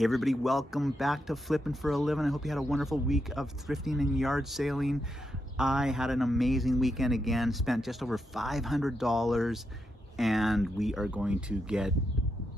Hey everybody, welcome back to Flipping for a Living. I hope you had a wonderful week of thrifting and yard sailing. I had an amazing weekend again, spent just over $500, and we are going to get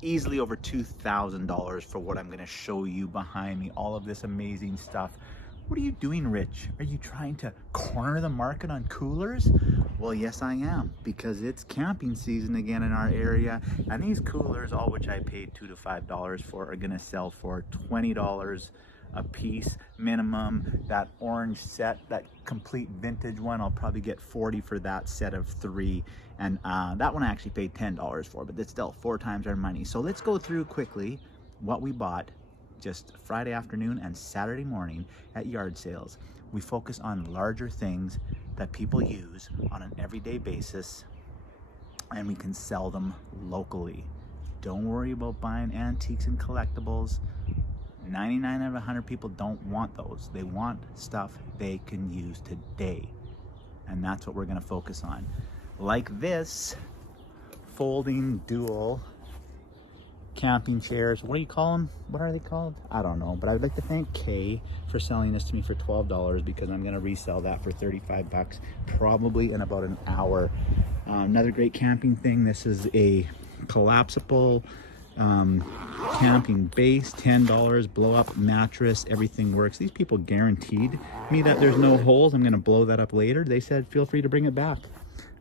easily over $2,000 for what I'm going to show you behind me, all of this amazing stuff. What are you doing, Rich? Are you trying to corner the market on coolers? Well, yes, I am, because it's camping season again in our area, and these coolers, all which I paid $2 to $5 for, are gonna sell for $20 a piece minimum. That orange set, that complete vintage one, I'll probably get $40 for that set of 3, and that one I actually paid $10 for, but it's still 4 times our money. So let's go through quickly what we bought just Friday afternoon and Saturday morning at yard sales. We focus on larger things that people use on an everyday basis, and we can sell them locally. Don't worry about buying antiques and collectibles. 99 out of 100 people don't want those. They want stuff they can use today, and that's what we're going to focus on. Like this folding dual camping chairs. What do you call them? What are they called? I don't know, but I would like to thank Kay for selling this to me for $12, because I'm going to resell that for 35 bucks probably in about an hour. Another great camping thing, this is a collapsible camping base, $10, blow up mattress, everything works. These people guaranteed me that there's no holes. I'm going to blow that up later. They said feel free to bring it back.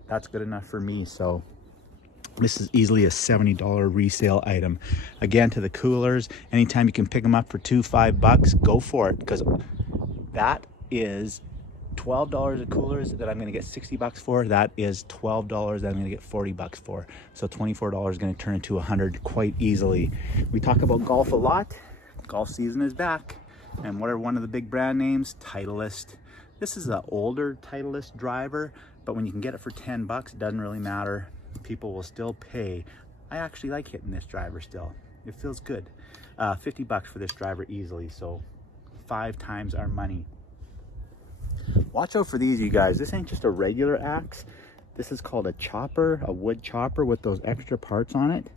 That's good enough for me. So this is easily a $70 resale item. Again, to the coolers, anytime you can pick them up for $2, $5, go for it, because that is $12 of coolers that I'm going to get 60 bucks for. That is $12 that I'm going to get 40 bucks for. So $24 is going to turn into 100 quite easily. We talk about golf a lot. Golf season is back. And what are one of the big brand names? Titleist. This is an older Titleist driver, but when you can get it for 10 bucks, it doesn't really matter. People will still pay. I actually like hitting this driver still. It feels good. 50 bucks for this driver easily, so 5 times our money. Watch out for these, you guys. This ain't just a regular axe. This is called a chopper, a wood chopper with those extra parts on it.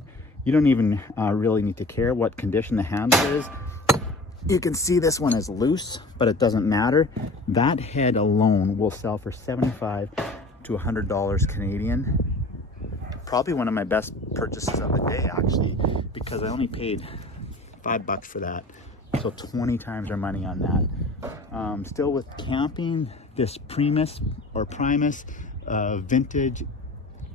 You don't even really need to care what condition the handle is. You can see this one is loose, but it doesn't matter. That head alone will sell for $75 to $100 Canadian. Probably one of my best purchases of the day, actually, because I only paid $5 for that, so 20 times our money on that. Still with camping, this Primus vintage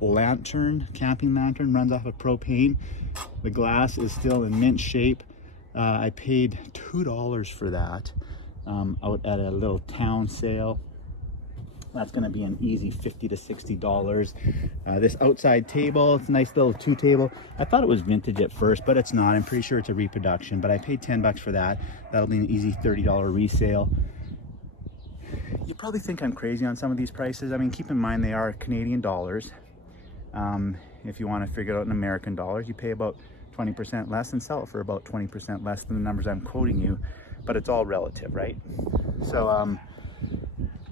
lantern, camping lantern, runs off of propane. The glass is still in mint shape. I paid $2 for that out at a little town sale. That's going to be an easy $50 to $60. This outside table, it's a nice little 2 table. I thought it was vintage at first, but it's not. I'm pretty sure it's a reproduction, but I paid 10 bucks for that. That'll be an easy $30 resale. You probably think I'm crazy on some of these prices. I mean, keep in mind they are Canadian dollars. If you want to figure it out in American dollars, you pay about 20% less and sell it for about 20% less than the numbers I'm quoting you, but it's all relative, right? So,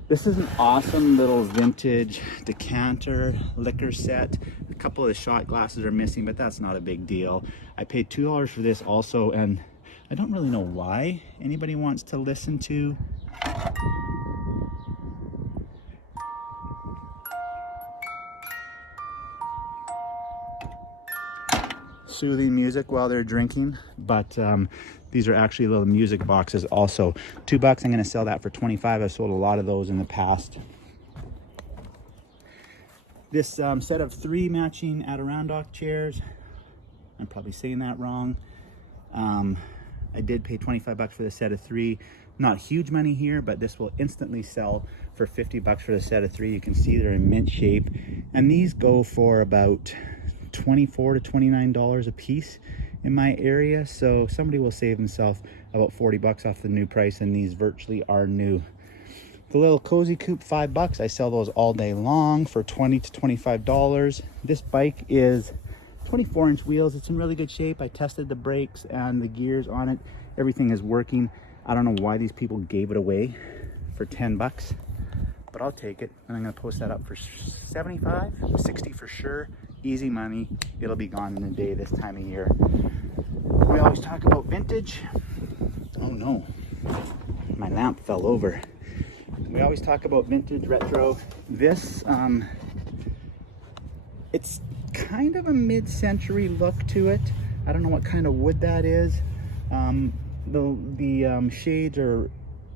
this is an awesome little vintage decanter liquor set. A couple of the shot glasses are missing, but that's not a big deal. I paid $2 for this also, and I don't really know why anybody wants to listen to soothing music while they're drinking, but these are actually little music boxes also. $2, I'm going to sell that for 25. I've sold a lot of those in the past. This set of 3 matching Adirondack chairs, I'm probably saying that wrong. I did pay 25 bucks for the set of 3. Not huge money here, but this will instantly sell for 50 bucks for the set of 3. You can see they're in mint shape, and these go for about $24 to $29 a piece in my area, so somebody will save themselves about 40 bucks off the new price, and these virtually are new. The little cozy coupe, $5. I sell those all day long for $20 to $25. This bike is 24-inch wheels. It's in really good shape. I tested the brakes and the gears on it. Everything is working. I don't know why these people gave it away for 10 bucks, but I'll take it, and I'm going to post that up for 75, 60 for sure. Easy money. It'll be gone in a day this time of year. We always talk about vintage. Oh no, my lamp fell over. We always talk about vintage, retro. This, it's kind of a mid-century look to it. I don't know what kind of wood that is. The shades are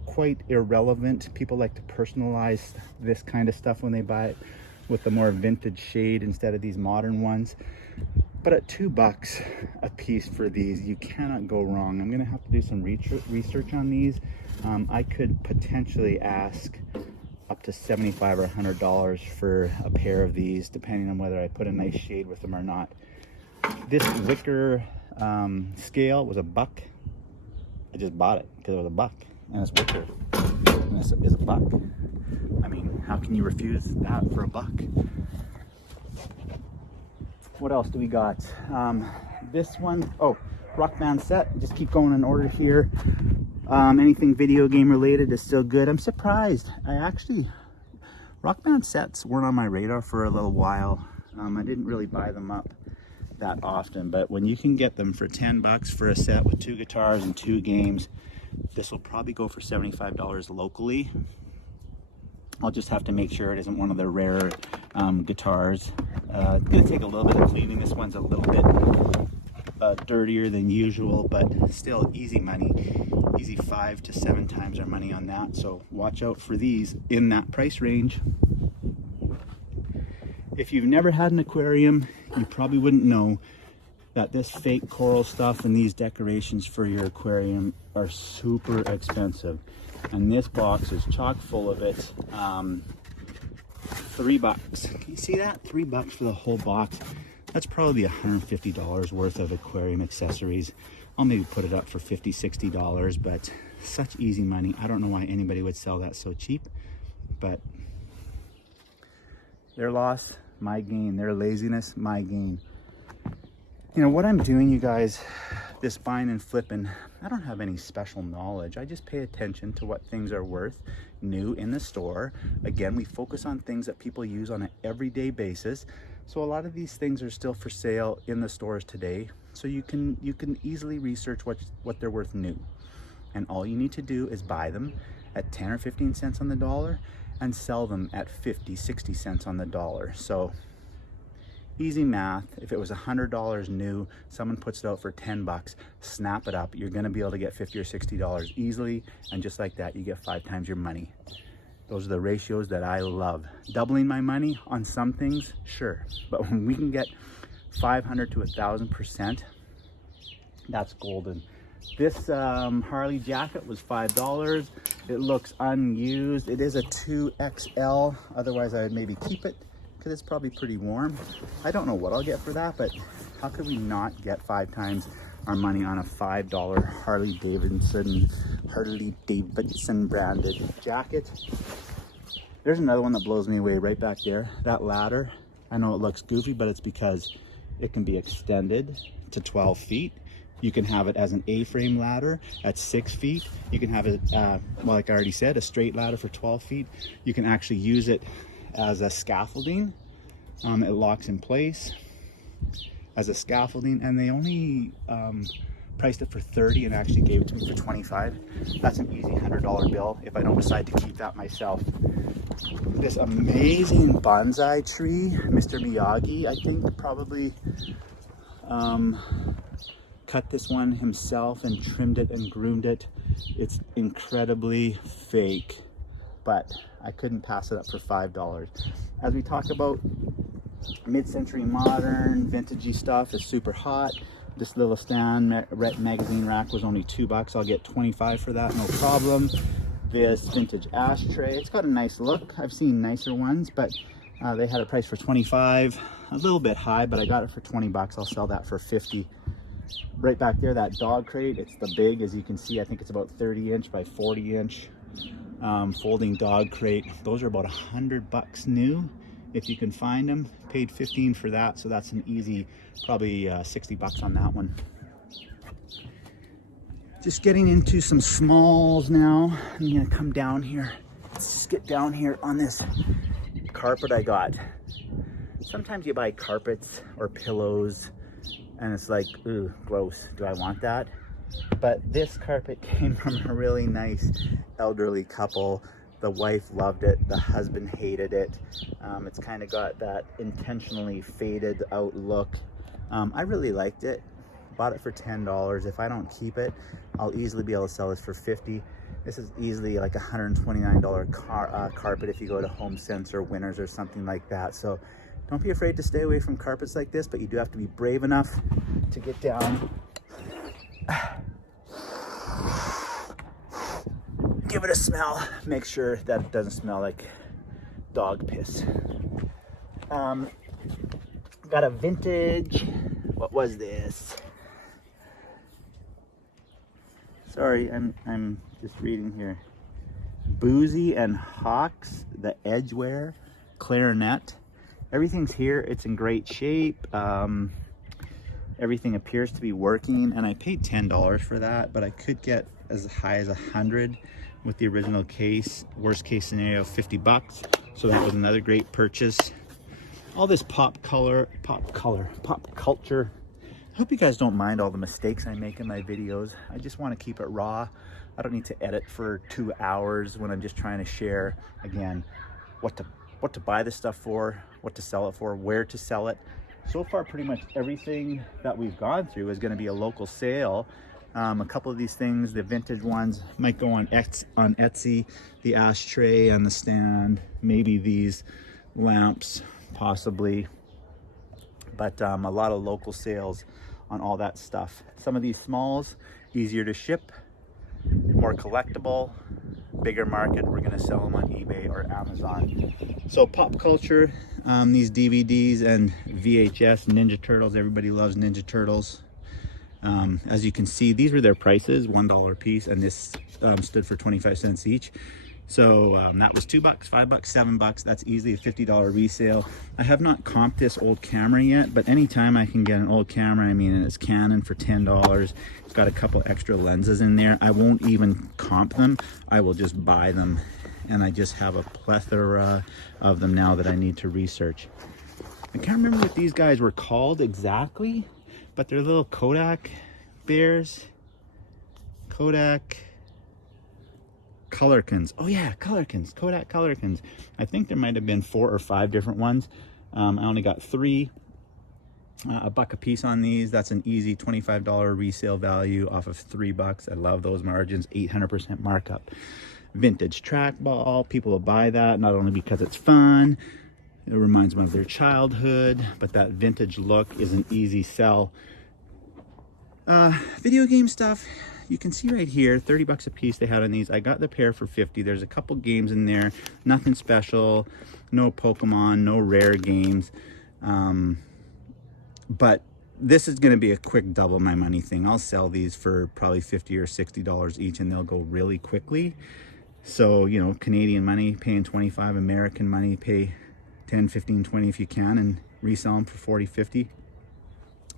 quite irrelevant. People like to personalize this kind of stuff when they buy it with the more vintage shade instead of these modern ones. But at $2 a piece for these, you cannot go wrong. I'm gonna have to do some research on these. I could potentially ask up to $75 or $100 for a pair of these, depending on whether I put a nice shade with them or not. This wicker scale was $1. I just bought it because it was $1, and it's wicker, and this is $1. I mean, how can you refuse that for $1? What else do we got? This one, oh, Rock Band set. Just keep going in order here. Anything video game related is still good. I'm surprised. Rock Band sets weren't on my radar for a little while. I didn't really buy them up that often, but when you can get them for $10 for a set with 2 guitars and 2 games, this will probably go for $75 locally. I'll just have to make sure it isn't one of the rare guitars. It's gonna take a little bit of cleaning. This one's a little bit dirtier than usual, but still easy money. Easy 5 to 7 times our money on that. So watch out for these in that price range. If you've never had an aquarium, you probably wouldn't know that this fake coral stuff and these decorations for your aquarium are super expensive. And this box is chock full of it. $3. Can you see that? $3 for the whole box. That's probably $150 worth of aquarium accessories. I'll maybe put it up for $50, $60, but such easy money. I don't know why anybody would sell that so cheap, but their loss, my gain. Their laziness, my gain. You know, what I'm doing, you guys, this buying and flipping, I don't have any special knowledge. I just pay attention to what things are worth new in the store. Again, we focus on things that people use on an everyday basis. So a lot of these things are still for sale in the stores today. So you can easily research what they're worth new. And all you need to do is buy them at 10 or 15 cents on the dollar and sell them at 50, 60 cents on the dollar. So easy math. If it was $100 new, someone puts it out for $10, snap it up. You're gonna be able to get $50 or $60 easily. And just like that, you get 5 times your money. Those are the ratios that I love. Doubling my money on some things, sure. But when we can get 500 to 1,000%, that's golden. This Harley jacket was $5. It looks unused. It is a 2XL. Otherwise, I would maybe keep it because it's probably pretty warm. I don't know what I'll get for that, but how could we not get 5 times our money on a $5 Harley Davidson branded jacket? There's another one that blows me away right back there. That ladder, I know it looks goofy, but it's because it can be extended to 12 feet. You can have it as an A-frame ladder at 6 feet. You can have it, well, like I already said, a straight ladder for 12 feet. You can actually use it as a scaffolding. It locks in place as a scaffolding, and they only priced it for $30 and actually gave it to me for $25. That's an easy $100 bill if I don't decide to keep that myself. This amazing bonsai tree, Mr. Miyagi, I think probably cut this one himself and trimmed it and groomed it. It's incredibly fake, but I couldn't pass it up for $5. As we talk about mid-century modern vintagey stuff is super hot. This little stand magazine rack was only $2. I'll get 25 for that, no problem. This vintage ashtray, it's got a nice look. I've seen nicer ones, but they had a price for 25, a little bit high, but I got it for 20 bucks. I'll sell that for 50. Right back there, that dog crate, it's the big, as you can see, I think it's about 30 inch by 40 inch folding dog crate. Those are about $100 new if you can find them. Paid 15 for that, so that's an easy probably 60 bucks on that one. Just getting into some smalls now. I'm gonna come down here. Let's just get down here on this carpet I got. Sometimes you buy carpets or pillows and it's like, ooh, gross. Do I want that? But this carpet came from a really nice elderly couple. The wife loved it, the husband hated it. It's kind of got that intentionally faded out look. I really liked it. Bought it for $10. If I don't keep it, I'll easily be able to sell this for $50. This is easily like a $129 carpet if you go to HomeSense or Winners or something like that. So don't be afraid to stay away from carpets like this, but you do have to be brave enough to get down. Give it a smell. Make sure that it doesn't smell like dog piss. Got a vintage, what was this? Sorry, I'm just reading here. Boozy and Hawks, the Edgeware clarinet. Everything's here, it's in great shape. Everything appears to be working, and I paid $10 for that, but I could get as high as $100 with the original case. Worst case scenario, $50. So that was another great purchase. All this pop culture. I hope you guys don't mind all the mistakes I make in my videos. I just want to keep it raw. I don't need to edit for 2 hours when I'm just trying to share, again, what to buy this stuff for, what to sell it for, where to sell it. So far, pretty much everything that we've gone through is going to be a local sale. A couple of these things, the vintage ones, might go on Etsy, the ashtray and the stand, maybe these lamps, possibly. But a lot of local sales on all that stuff. Some of these smalls, easier to ship, more collectible, bigger market. We're gonna sell them on eBay or Amazon. So pop culture, these DVDs and VHS, Ninja Turtles. Everybody loves Ninja Turtles. As you can see, these were their prices, $1 a piece, and this stood for 25 cents each. So that was $2, $5, $7. That's easily a $50 resale. I have not comped this old camera yet, but anytime I can get an old camera, I mean, it's Canon for $10. It's got a couple extra lenses in there. I won't even comp them. I will just buy them, and I just have a plethora of them now that I need to research. I can't remember what these guys were called exactly, but they're little Kodak bears. Kodak Colorkins. Oh yeah, Colorkins, Kodak Colorkins. I think there might have been 4 or 5 different ones. I only got 3, $1 a piece on these. That's an easy $25 resale value off of $3. I love those margins, 800% markup. Vintage trackball, people will buy that not only because it's fun, it reminds them of their childhood, but that vintage look is an easy sell. Video game stuff, you can see right here, $30 a piece they had on these. I got the pair for $50. There's a couple games in there, nothing special, no Pokemon, no rare games. But this is gonna be a quick double my money thing. I'll sell these for probably $50 or $60 each, and they'll go really quickly. So, you know, Canadian money, paying 25, American money, pay 10, 15, 20 if you can, and resell them for 40, 50.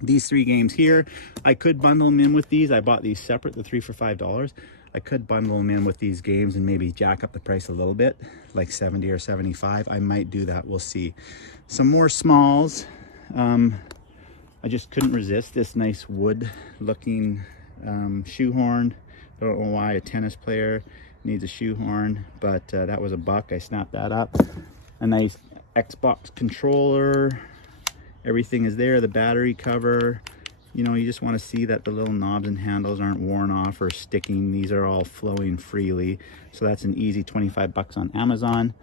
These 3 games here, I could bundle them in with these. I bought these separate, the 3 for $5. I could bundle them in with these games and maybe jack up the price a little bit, like 70 or 75. I might do that, we'll see. Some more smalls. I just couldn't resist this nice wood looking shoehorn. I don't know why a tennis player needs a shoehorn, but that was $1. I snapped that up. A nice Xbox controller. Everything is there, the battery cover. You know, you just want to see that the little knobs and handles aren't worn off or sticking. These are all flowing freely. So that's an easy $25 on Amazon.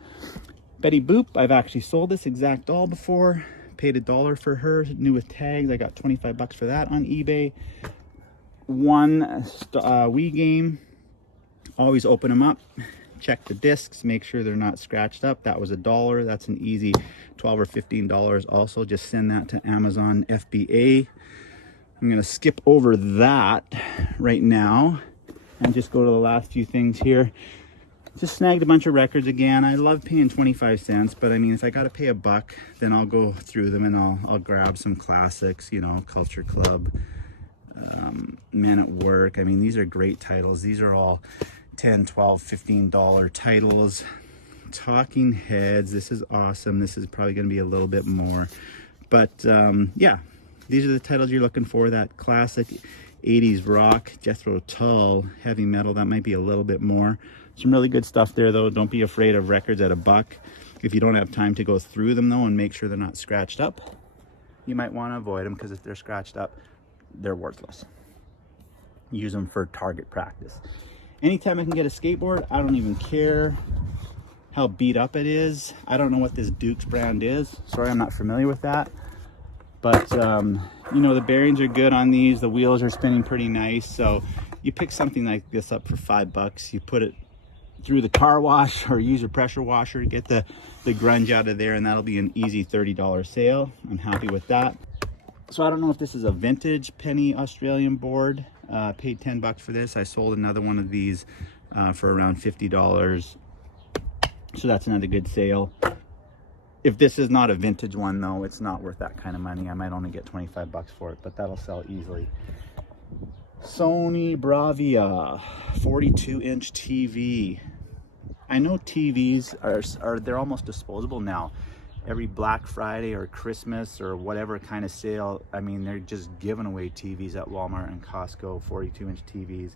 Betty Boop, I've actually sold this exact doll before. Paid $1 for her, new with tags. I got $25 for that on eBay. One Wii game. Always open them up. Check the discs, make sure they're not scratched up. That was $1. That's an easy $12 or $15 also. Just send that to Amazon FBA. I'm gonna skip over that right now and just go to the last few things here. Just snagged a bunch of records again. I love paying 25 cents, but I mean, if I gotta pay $1, then I'll go through them and I'll grab some classics, you know, Culture Club, Men at Work. I mean, these are great titles. These are all $10, $12, $15 titles. Talking Heads, this is awesome. This is probably going to be a little bit more, but yeah, these are the titles you're looking for. That classic 80s rock, Jethro Tull, heavy metal, that might be a little bit more. Some really good stuff there though. Don't be afraid of records at $1. If you don't have time to go through them though and make sure they're not scratched up, you might want to avoid them, because if they're scratched up, they're worthless. Use them for target practice. Anytime I can get a skateboard, I don't even care how beat up it is. I don't know what this Dukes brand is. Sorry, I'm not familiar with that. But, you know, the bearings are good on these. The wheels are spinning pretty nice. So you pick something like this up for $5. You put it through the car wash or use a pressure washer to get the grunge out of there, and that'll be an easy $30 sale. I'm happy with that. So I don't know if this is a vintage penny Australian board. Paid $10 for this. I sold another one of these for around $50. So that's another good sale. If this is not a vintage one though, it's not worth that kind of money. I might only get 25 bucks for it, but that'll sell easily. Sony Bravia 42-inch TV. I know TVs are they're almost disposable now. Every Black Friday or Christmas or whatever kind of sale, I mean, they're just giving away TVs at Walmart and Costco, 42-inch TVs,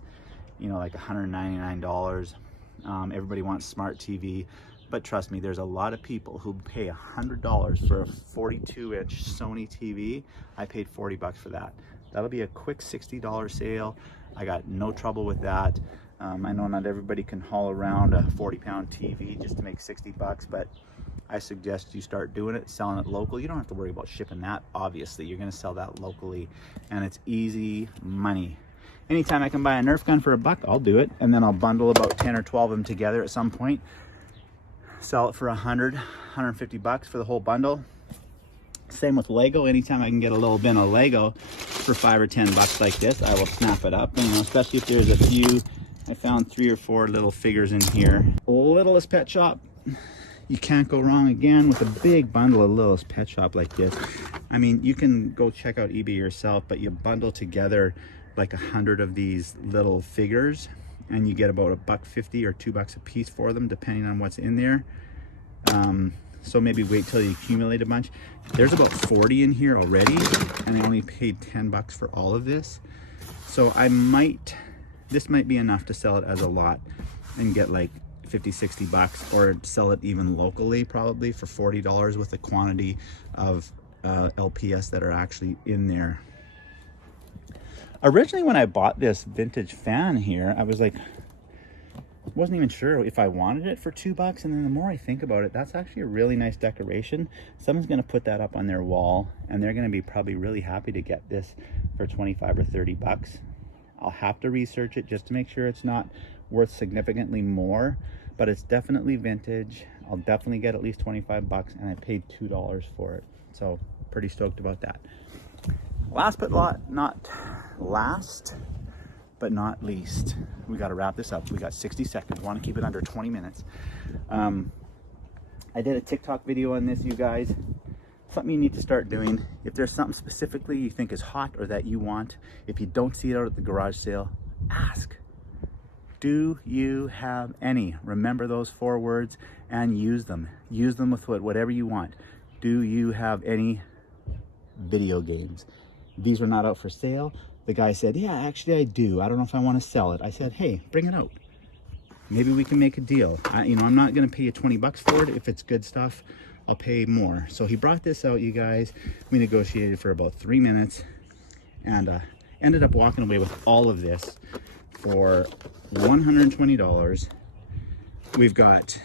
you know, like $199. Everybody wants smart TV, but trust me, there's a lot of people who pay $100 for a 42-inch Sony TV. I paid 40 bucks for that. That'll be a quick $60 sale. I got no trouble with that. I know not everybody can haul around a 40-pound TV just to make 60 bucks, but I suggest you start doing it, selling it local. You don't have to worry about shipping that, obviously. You're gonna sell that locally, and it's easy money. Anytime I can buy a Nerf gun for $1, I'll do it, and then I'll bundle about 10 or 12 of them together at some point. Sell it for 100, 150 bucks for the whole bundle. Same with Lego. Anytime I can get a little bin of Lego for 5 or 10 bucks like this, I will snap it up. And, you know, especially if there's a few, I found 3 or 4 little figures in here. Littlest Pet Shop. You can't go wrong again with a big bundle of Littlest Pet Shop like this. I mean, you can go check out eBay yourself, but you bundle together like 100 of these little figures, and you get about $1.50 or $2 a piece for them, depending on what's in there. So maybe wait till you accumulate a bunch. There's about 40 in here already, and I only paid 10 bucks for all of this. So this might be enough to sell it as a lot and get like 50, 60 bucks, or sell it even locally probably for $40 with the quantity of LPS that are actually in there. Originally, when I bought this vintage fan here, I was like, wasn't even sure if I wanted it for $2, and then the more I think about it, that's actually a really nice decoration. Someone's going to put that up on their wall, and they're going to be probably really happy to get this for 25 or 30 bucks. I'll have to research it just to make sure it's not worth significantly more, but it's definitely vintage. I'll definitely get at least 25 bucks, and I paid $2 for it, so pretty stoked about that. Last but not least, we got to wrap this up. We got 60 seconds. Want to keep it under 20 minutes. I did a TikTok video on this, you guys. Something you need to start doing. If there's something specifically you think is hot or that you want, if you don't see it out at the garage sale, ask. Do you have any? Remember those 4 words and use them. Use them with whatever you want. Do you have any video games? These were not out for sale. The guy said, yeah, actually I do. I don't know if I want to sell it. I said, hey, bring it out. Maybe we can make a deal. I'm not going to pay you 20 bucks for it. If it's good stuff, I'll pay more. So he brought this out, you guys. We negotiated for about 3 minutes and ended up walking away with all of this for $120. We've got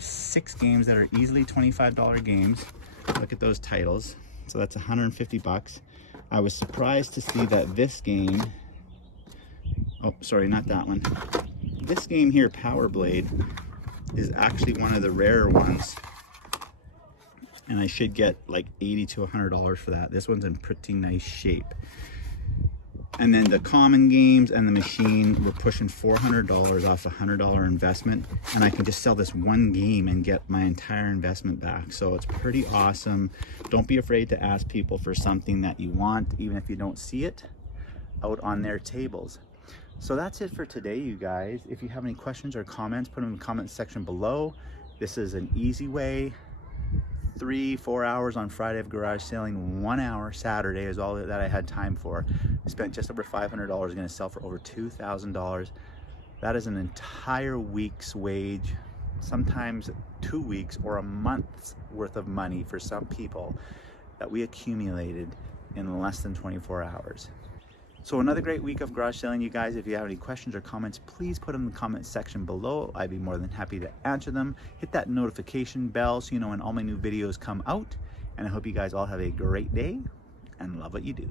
6 games that are easily $25 games. Look at those titles. So that's 150 bucks. I was surprised to see that this game, oh, sorry, not that one. This game here, Power Blade, is actually one of the rarer ones. And I should get like $80 to $100 for that. This one's in pretty nice shape. And then the common games and the machine, we're pushing $400 off a $100 investment, and I can just sell this one game and get my entire investment back. So it's pretty awesome. Don't be afraid to ask people for something that you want, even if you don't see it out on their tables. So that's it for today, you guys. If you have any questions or comments, put them in the comment section below. This is an easy way 3-4 hours on Friday of garage selling. 1 hour Saturday is all that I had time for. I spent just over $500, going to sell for over $2,000. That is an entire week's wage, sometimes 2 weeks or a month's worth of money for some people that we accumulated in less than 24 hours. So another great week of garage selling, you guys. If you have any questions or comments, please put them in the comment section below. I'd be more than happy to answer them. Hit that notification bell so you know when all my new videos come out. And I hope you guys all have a great day and love what you do.